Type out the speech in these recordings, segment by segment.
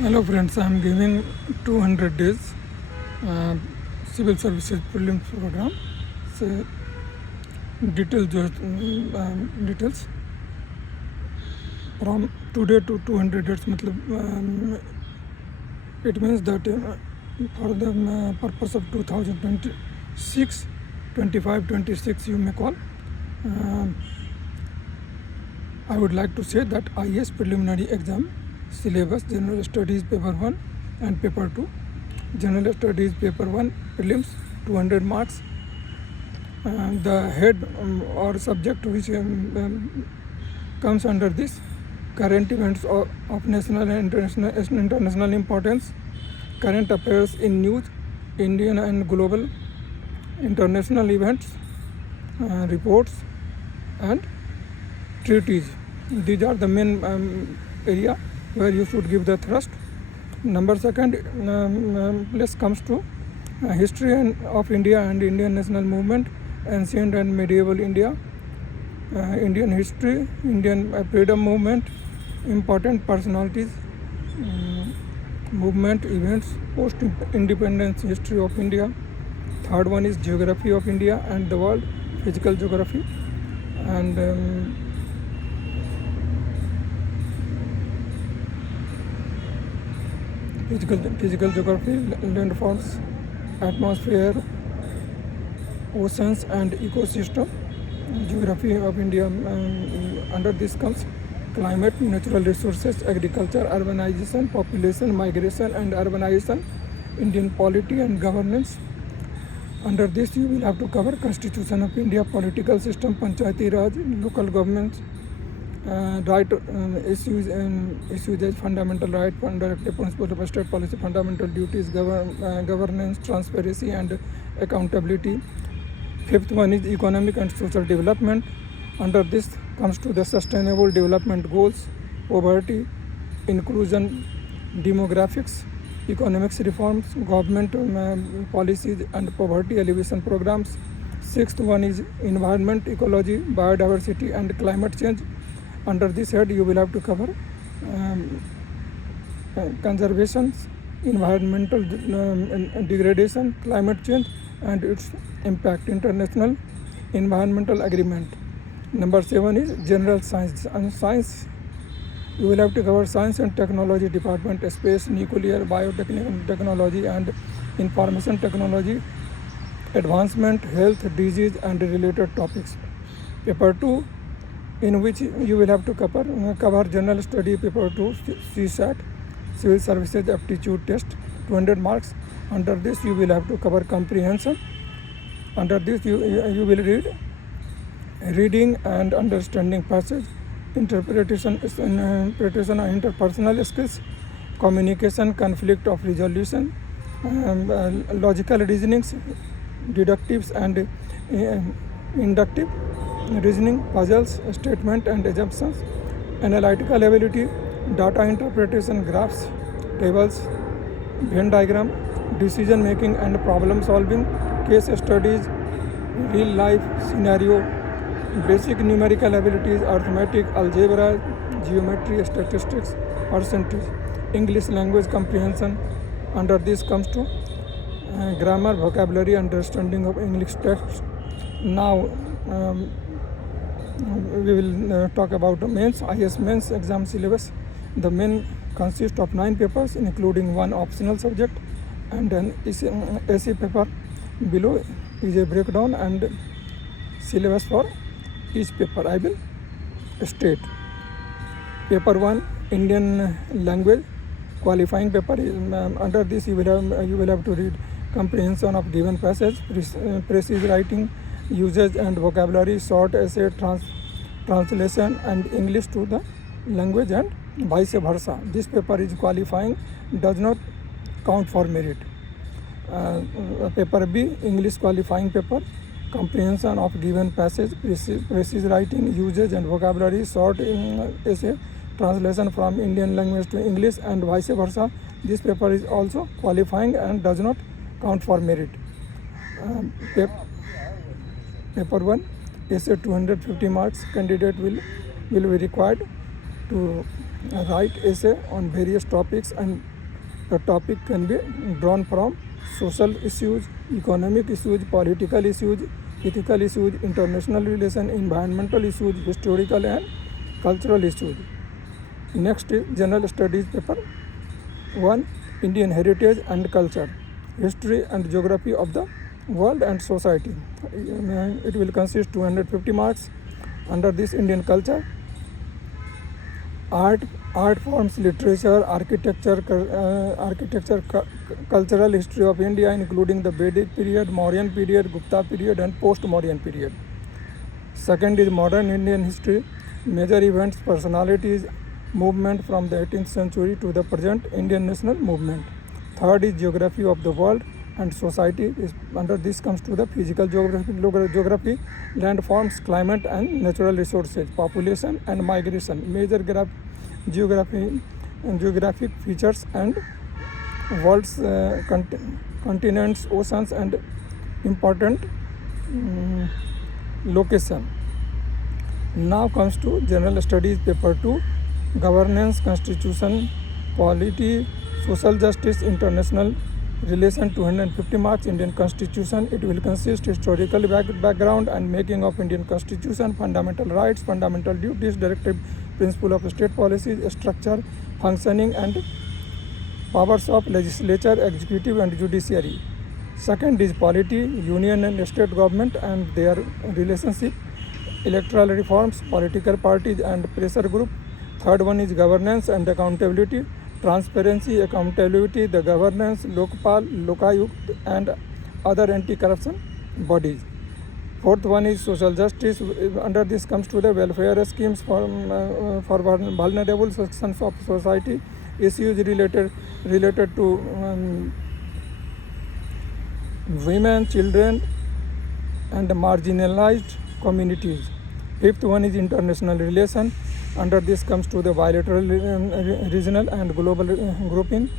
Hello friends, I am giving 200 days civil services prelims program. So details from today to 200 days. It means that for the purpose of 2026, 25, 26 you may call. I would like to say that IAS preliminary exam syllabus, General Studies paper 1 and paper 2. General Studies paper 1 prelims 200 marks. The head or subject which comes under this: current events of national and international importance, current affairs in news, Indian and global, international events, reports and treaties. These are the main area where you should give the thrust. Number second place comes to history of India and Indian national movement, ancient and medieval India, Indian history, Indian freedom movement, important personalities, movement, events, post-independence history of India. Third one is geography of India and the world, physical geography, and physical geography, landforms, atmosphere, oceans and ecosystem. Geography of India, under this comes climate, natural resources, agriculture, urbanization, population, migration and urbanization, Indian polity and governance. Under this you will have to cover Constitution of India, political system, Panchayati Raj, local governments, right issues as fundamental right, directive principles of state policy, fundamental duties, governance, transparency and accountability. Fifth one is economic and social development. Under this comes to the sustainable development goals, poverty, inclusion, demographics, economics reforms, government policies and poverty alleviation programs. Sixth one is environment, ecology, biodiversity and climate change. Under this head you will have to cover conservation, environmental degradation, climate change and its impact, international environmental agreement. Number 7 is general science. And science you will have to cover science and technology department, space, nuclear, biotechnology and information technology, advancement, health, disease and related topics. Paper 2, in which you will have to cover general study, paper 2, CSAT, civil services aptitude test, 200 marks. Under this you will have to cover comprehension. Under this you will read reading and understanding passage, interpretation and interpersonal skills, communication, conflict of resolution, logical reasonings, deductives and inductive reasoning, puzzles, statement and assumptions, analytical ability, data interpretation, graphs, tables, Venn diagram, decision making and problem solving, case studies, real life scenario, basic numerical abilities, arithmetic, algebra, geometry, statistics, percentage, English language comprehension. Under this comes to grammar, vocabulary, understanding of English text. Now we will talk about the mains, IS mains exam syllabus. The main consists of 9 papers including 1 optional subject and an essay paper. Below is a breakdown and syllabus for each paper. I will state. Paper 1, Indian language qualifying paper. Under this you will have to read comprehension of given passage, precise writing, usage and vocabulary, short essay, translation and English to the language and vice versa. This paper is qualifying, does not count for merit. Paper B, English qualifying paper, comprehension of given passage, precise writing, usage and vocabulary, short essay, translation from Indian language to English and vice versa. This paper is also qualifying and does not count for merit. Paper 1, essay 250 marks. Candidate will be required to write essay on various topics, and the topic can be drawn from social issues, economic issues, political issues, ethical issues, international relations, environmental issues, historical and cultural issues. Next is general studies paper 1, Indian heritage and culture, history and geography of the world and society. It will consist 250 marks. Under this, Indian culture, art forms, literature, architecture, cultural history of India, including the Vedic period, Mauryan period, Gupta period, and post-Mauryan period. Second is modern Indian history, major events, personalities, movement from the 18th century to the present, Indian national movement. Third is geography of the world and society. Under this comes to the physical geography, landforms, climate and natural resources, population and migration, major geographic features and world's continents, oceans and important location. Now comes to general studies paper 2, governance, constitution, polity, social justice, international relation, 250 marks. Indian constitution, it will consist historical background and making of Indian constitution, fundamental rights, fundamental duties, directive principle of state policies, structure, functioning and powers of legislature, executive and judiciary. Second is polity, union and state government and their relationship, electoral reforms, political parties and pressure group. Third one is governance and accountability, transparency, accountability, the governance, Lokpal, Lokayukt and other anti-corruption bodies. Fourth one is social justice. Under this comes to the welfare schemes for vulnerable sections of society, issues related to women, children and marginalized communities. Fifth one is international relation. Under this comes to the bilateral, regional and global grouping,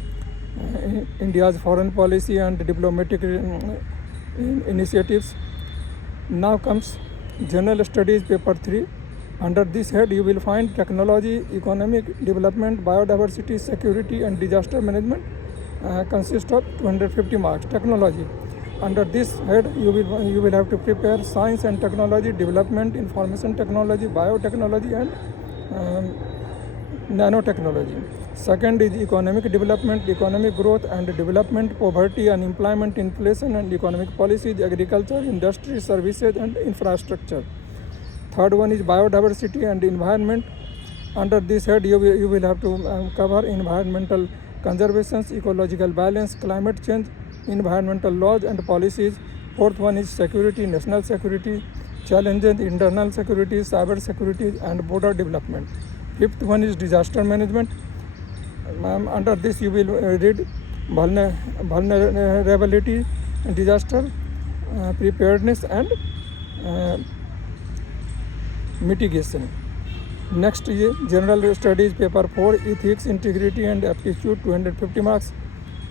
India's foreign policy and diplomatic initiatives. Now comes general studies paper 3. Under this head you will find technology, economic development, biodiversity, security and disaster management, consist of 250 marks. Technology, under this head you will have to prepare science and technology, development, information technology, biotechnology and nanotechnology. Second is economic development, economic growth and development, poverty, unemployment, inflation and economic policies, agriculture, industry, services and infrastructure. Third one is biodiversity and environment. Under this head you will have to cover environmental conservation, ecological balance, climate change, environmental laws and policies. Fourth one is security, national security, challenges, internal security, cyber security and border development. Fifth one is disaster management. Under this you will read vulnerability, disaster preparedness and mitigation. Next is general studies paper 4, ethics, integrity and aptitude, 250 marks.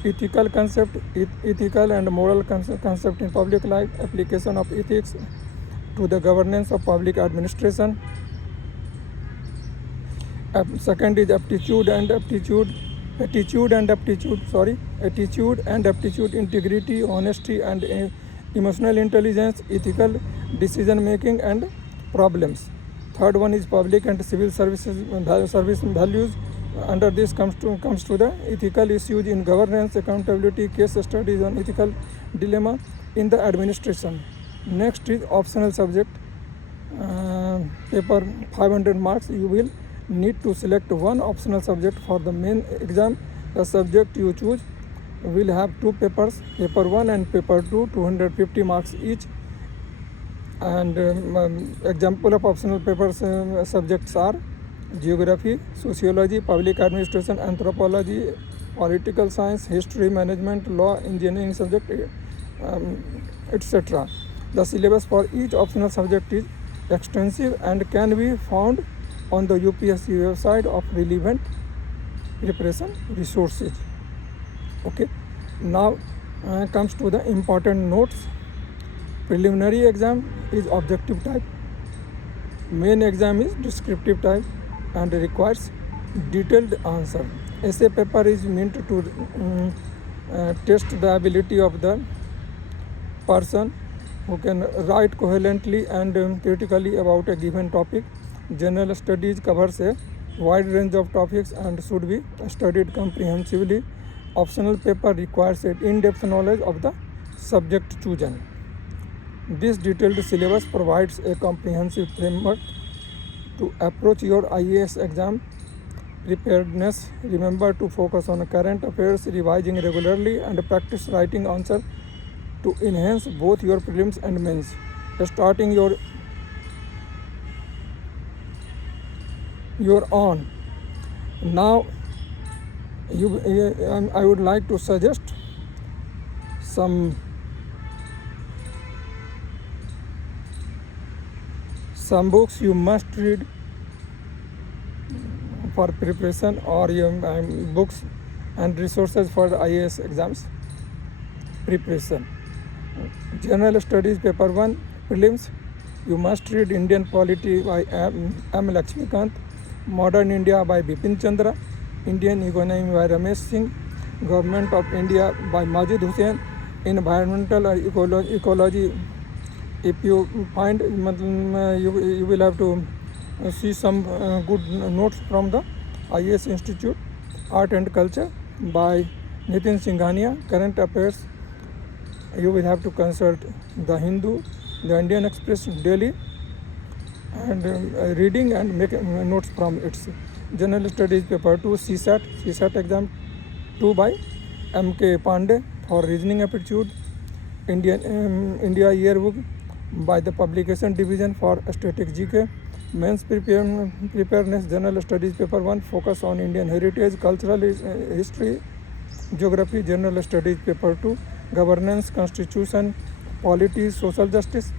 Ethical concept, ethical and moral concept in public life, application of ethics to the governance of public administration. Second is attitude and aptitude, integrity, honesty and emotional intelligence, ethical decision making and problems. Third one is public and civil service values. Under this comes to the ethical issues in governance, accountability, case studies on ethical dilemma in the administration. Next is optional subject, paper 500 marks. You will need to select one optional subject for the main exam. The subject you choose will have two papers, paper 1 and paper 2, 250 marks each. And example of optional papers subjects are geography, sociology, public administration, anthropology, political science, history, management, law, engineering subject, etc. The syllabus for each optional subject is extensive and can be found on the UPSC website of relevant preparation resources. Okay, now comes to the important notes. Preliminary exam is objective type, main exam is descriptive type and requires Detailed answer. Essay paper is meant to test the ability of the person who can write coherently and critically about a given topic. General studies covers a wide range of topics and should be studied comprehensively. Optional paper requires an in-depth knowledge of the subject chosen. This detailed syllabus provides a comprehensive framework to approach your IAS exam preparedness. Remember to focus on current affairs, revising regularly, and practice writing answer to enhance both your prelims and mains. Starting your on. Now, I would like to suggest some books you must read for preparation, or books and resources for IAS exams preparation. General Studies Paper 1 Prelims. You must read Indian Polity by M. Lakshmikant, Modern India by Bipin Chandra, Indian Economy by Ramesh Singh, Government of India by Majid Hussain, Environmental Ecology. If you find, you will have to see some good notes from the IAS Institute. Art and Culture by Nitin Singhania. Current Affairs, you will have to consult The Hindu, The Indian Express daily, and reading and make notes from its. General Studies Paper 2 CSAT exam 2 by M.K. Pandey for reasoning aptitude. India Yearbook by the Publication Division for Static GK. Men's Preparedness. General Studies Paper 1 focus on Indian heritage, cultural history, geography. General Studies Paper 2 governance, constitution, polity, social justice.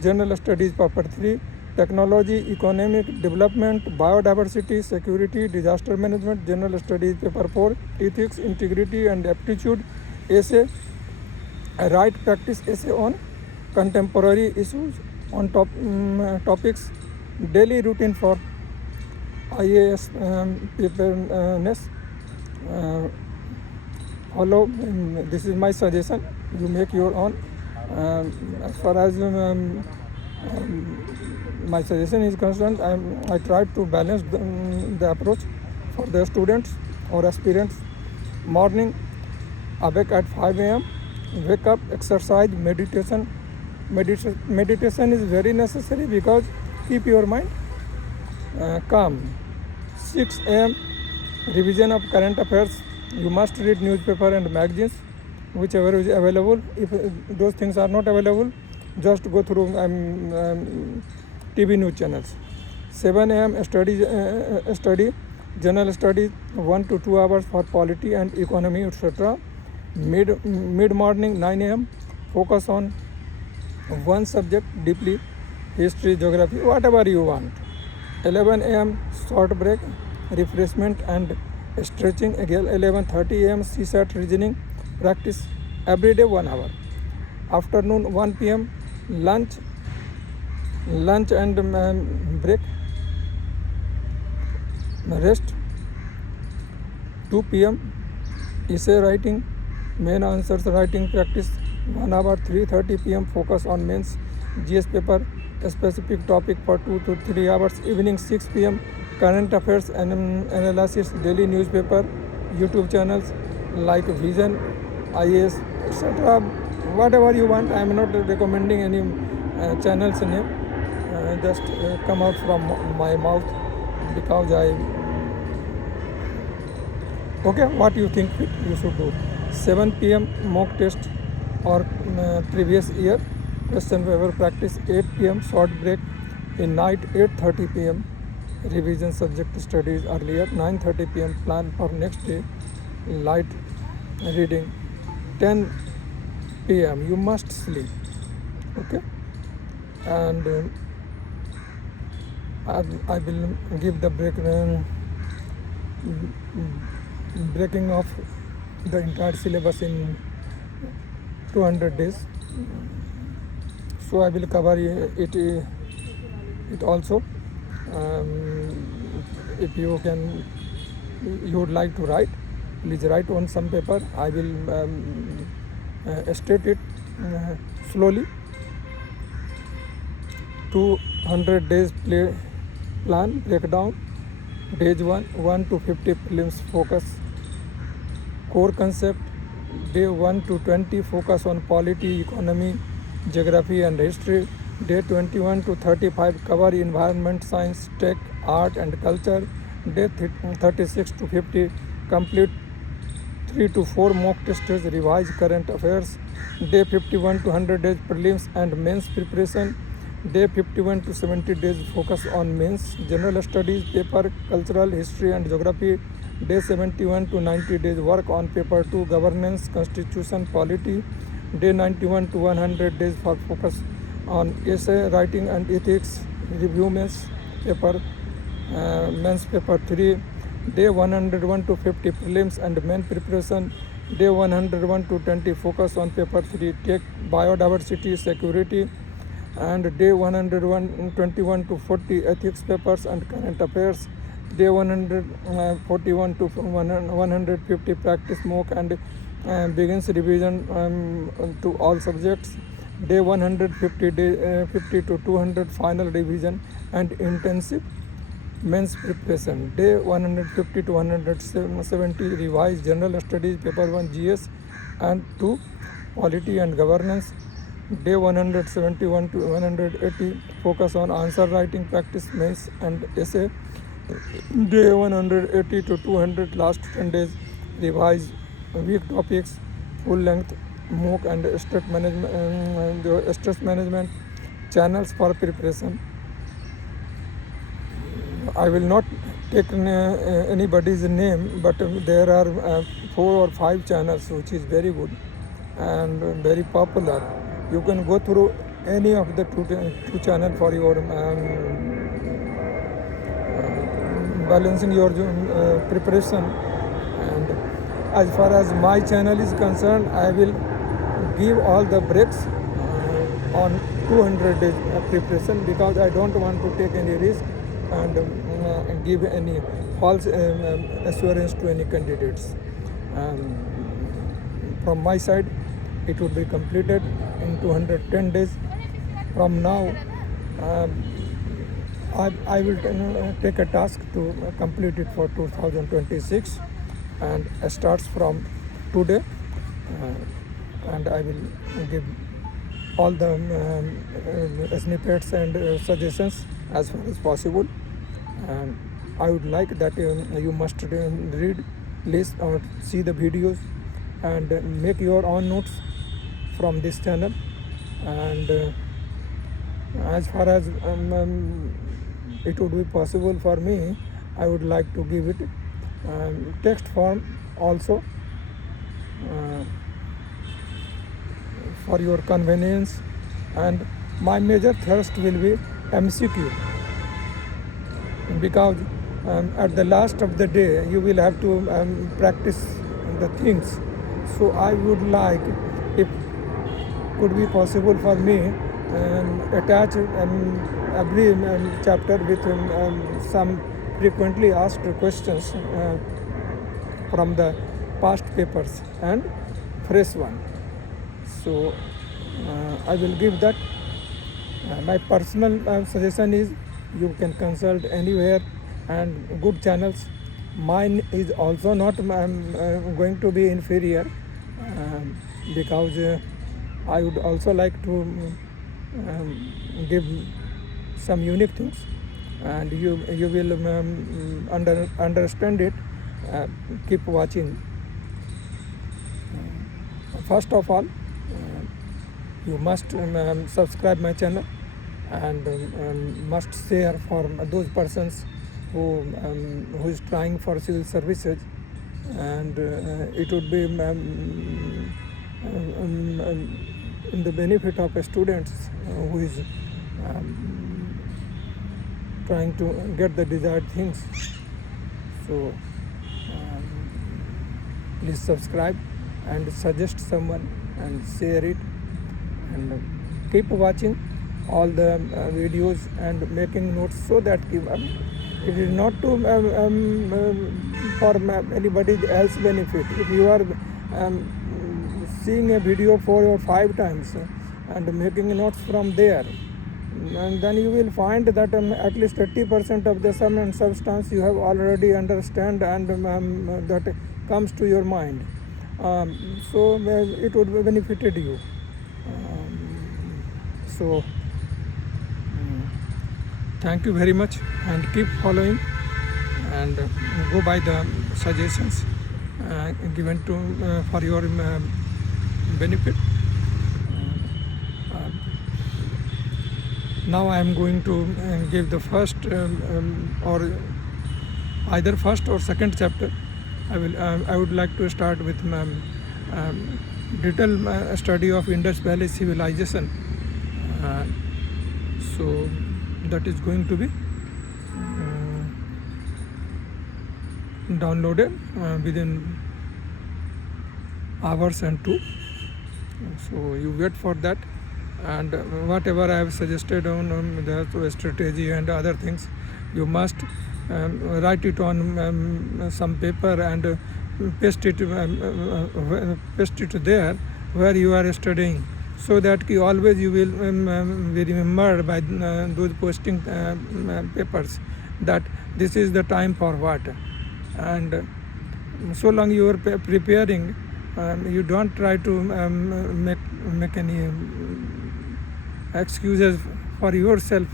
General Studies Paper 3 technology, economic development, biodiversity, security, disaster management. General Studies Paper 4 ethics, integrity and aptitude. Essay, write practice essay on contemporary issues on topics. Daily routine for IAS preparedness. Follow. This is my suggestion. You make your own. As far as my suggestion is concerned, I tried to balance the approach for the students or aspirants. Morning, awake at 5 a.m. Wake up, exercise, meditation. Meditation is very necessary because keep your mind calm. 6 a.m. revision of current affairs. You must read newspaper and magazines, whichever is available. If those things are not available, just go through TV news channels. 7 a.m. study general studies 1 to 2 hours for polity and economy, etc. Mid morning 9 a.m. focus on one subject deeply, history, geography, whatever you want. 11 a.m. short break, refreshment and stretching. Again 11:30 a.m. CSAT reasoning practice every day 1 hour. Afternoon 1 p.m. lunch and break, rest. 2 p.m. essay writing, main answers writing practice 1 hour. 3:30 p.m. focus on mains GS paper, a specific topic for 2 to 3 hours. Evening 6 p.m. current affairs and analysis, daily newspaper, YouTube channels like Vision, IAS, etc. Whatever you want. I am not recommending any channel's name. Just come out from my mouth because okay, what you think you should do. 7 p.m. mock test or previous year question paper practice. 8 p.m. short break in night. 8:30 p.m. revision subject studies earlier. 9:30 p.m. plan for next day, light reading. 10 p.m. you must sleep. Okay, and I will give the breaking of the entire syllabus in 200 days. So I will cover it also. If you can you would like to write, please write on some paper. I will state it slowly. 200 days plan breakdown. Days 1 to 50 prelims focus. Core concept. Day 1 to 20 focus on polity, economy, geography and history. Day 21 to 35 cover environment, science, tech, art and culture. Day 36 to 50 complete 3 to 4 mock tests, revise current affairs. Day 51 to 100 days prelims and mains preparation. Day 51 to 70 days focus on mains, general studies, paper, cultural, history and geography. Day 71 to 90 days work on paper 2, governance, constitution, polity. Day 91 to 100 days for focus on essay writing and ethics, review mains paper 3. Day 101 to 50 prelims and main preparation. Day 101 to 20 focus on paper 3, tech, biodiversity, security. And day 121 to 40 ethics papers and current affairs. Day 141 to 150 practice mock and begins revision to all subjects. Day 150 50 to 200 final revision and intensive mains preparation. Day 150 to 170 revise general studies paper 1 GS and 2 polity and governance. Day 171 to 180 focus on answer writing practice mains and essay. Day 180 to 200 last 10 days revise weak topics, full length mock and stress management channels for preparation. I will not take anybody's name, but there are 4 or 5 channels which is very good and very popular. You can go through any of the two channel for your balancing your preparation. And as far as my channel is concerned, I will give all the breaks on 200 days preparation, because I don't want to take any risk and give any false assurance to any candidates. From my side, it would be completed in 210 days. From now, I will take a task to complete it for 2026, and starts from today. And I will give all the snippets and suggestions as far as possible. And I would like that you must read, listen or see the videos and make your own notes from this channel. And as far as it would be possible for me, I would like to give it text form also for your convenience. And my major thrust will be MCQ, because at the last of the day you will have to practice the things. So I would like, if could be possible for me, attach every chapter with some frequently asked questions from the past papers and fresh one. So I will give that. My personal suggestion is, you can consult anywhere and good channels. Mine is also not going to be inferior, because I would also like to give some unique things, and you will understand it. Keep watching. First of all, you must subscribe my channel, and must share for those persons who is trying for civil services. And it would be in the benefit of students who is trying to get the desired things. So please subscribe and suggest someone and share it, and keep watching all the videos and making notes, so that it is not to for anybody else benefit. If you are seeing a video 4 or 5 times and making notes from there, and then you will find that at least 30% of the sum and substance you have already understand, and that comes to your mind. So it would benefited you. So thank you very much, and keep following, and go by the suggestions given to for your benefit. Now I am going to give the first or either first or second chapter. I would like to start with detailed study of Indus Valley civilization. So that is going to be downloaded within hours and 2. So you wait for that, and whatever I have suggested on the strategy and other things, you must write it on some paper and paste it there where you are studying, so that always you will be remembered by those posting papers that this is the time for what. And so long you are preparing, you don't try to make any excuses for yourself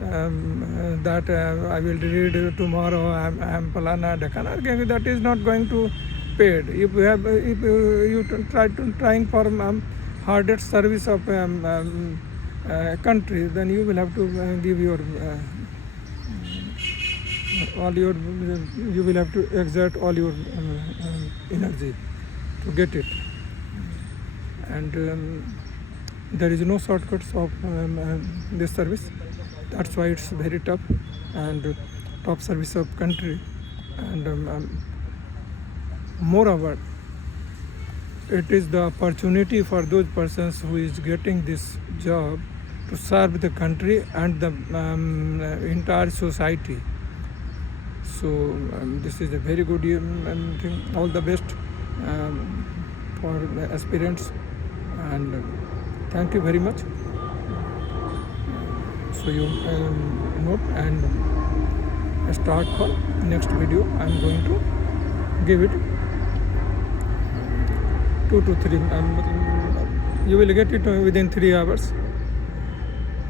that I will read tomorrow, I am Palana Dakana. That is not going to paid. If you trying for hardest service of country, then you will have to give your you will have to exert all your energy to get it. And there is no shortcuts of this service. That's why it's very tough and top service of country. And moreover, it is the opportunity for those persons who is getting this job to serve the country and the entire society. So this is a very good thing. All the best for the aspirants, and thank you very much. So you note and start for next video. I am going to give it 2 to 3. You will get it within 3 hours.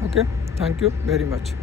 Okay, thank you very much.